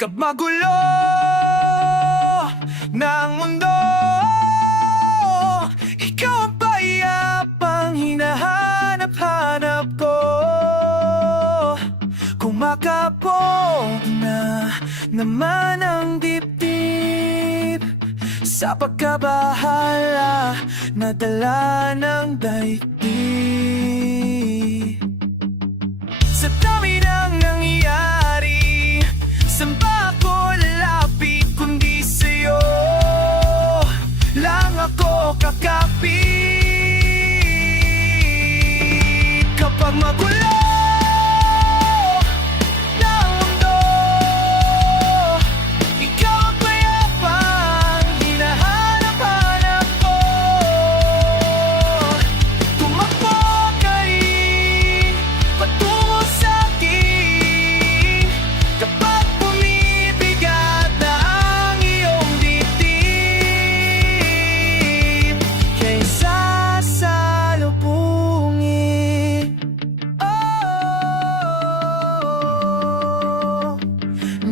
Kapag magulo ng mundo, ikaw ang payapang hinahanap-hanap ko. Kung makapog na naman ang dibdib sa pagkabahala na dala ng daigdig. Sa dami ng nangyayari, saan ba ako lalapit kundi sa'yo? Lang ako kakapit. Kapag magulo ng mundo, ikaw ang payapang hinahanap-hanap ko. Tumakbo ka rin patungo sa'kin kapag bumibigat na ang iyong dibdib, kaysa salubungin.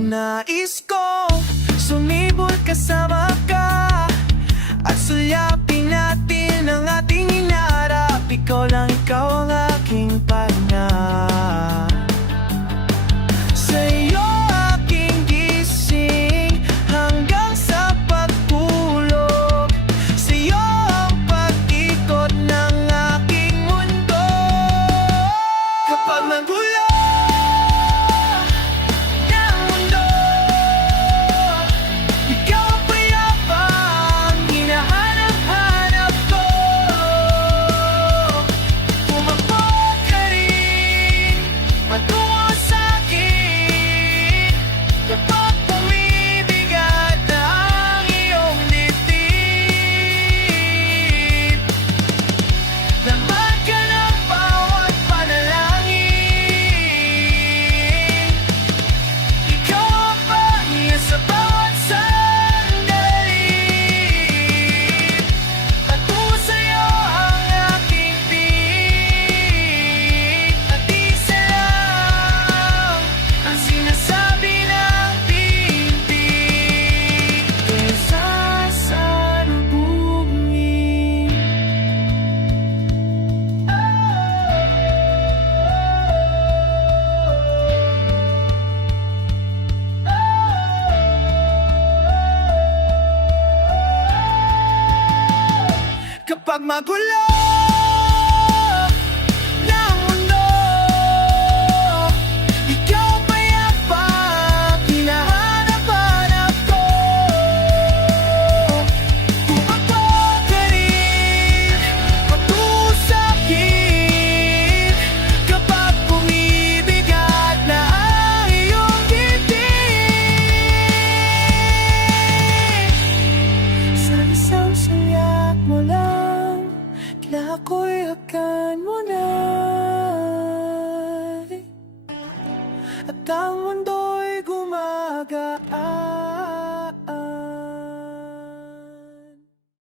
Nais kong sumibol kasama ka at sulyapin natin ang ating hinaharap. Ikaw lang, ikaw ang aking pahinga. Sa'yo aking gising hanggang sa pagtulog. Sa'yo ang pag-ikot ng aking mundo. Kapag magulo ng mundo, ikaw ang payapang hinahanap-hanap ko. Tumakbo ka rin patungo sa'kin kapag bumibigat na ang iyong dibdib. Laman ka ng bawat panalangin. Ikaw ang pahinga sa bawat sandali. Patungo sa'yo ang aking piig, at isa lang ang sinasabi ng bibig, kaysa salubungin. Kapag magulo ng mundo, ikaw ang payapang hinahanap-hanap ko. Tumakbo ka rin patungo sa'kin kapag bumibigat na ang iyong dibdib. Sa isang sulyap mo lang, kailangan ko'y hakan mo na, at ang mundo'y gumagaan.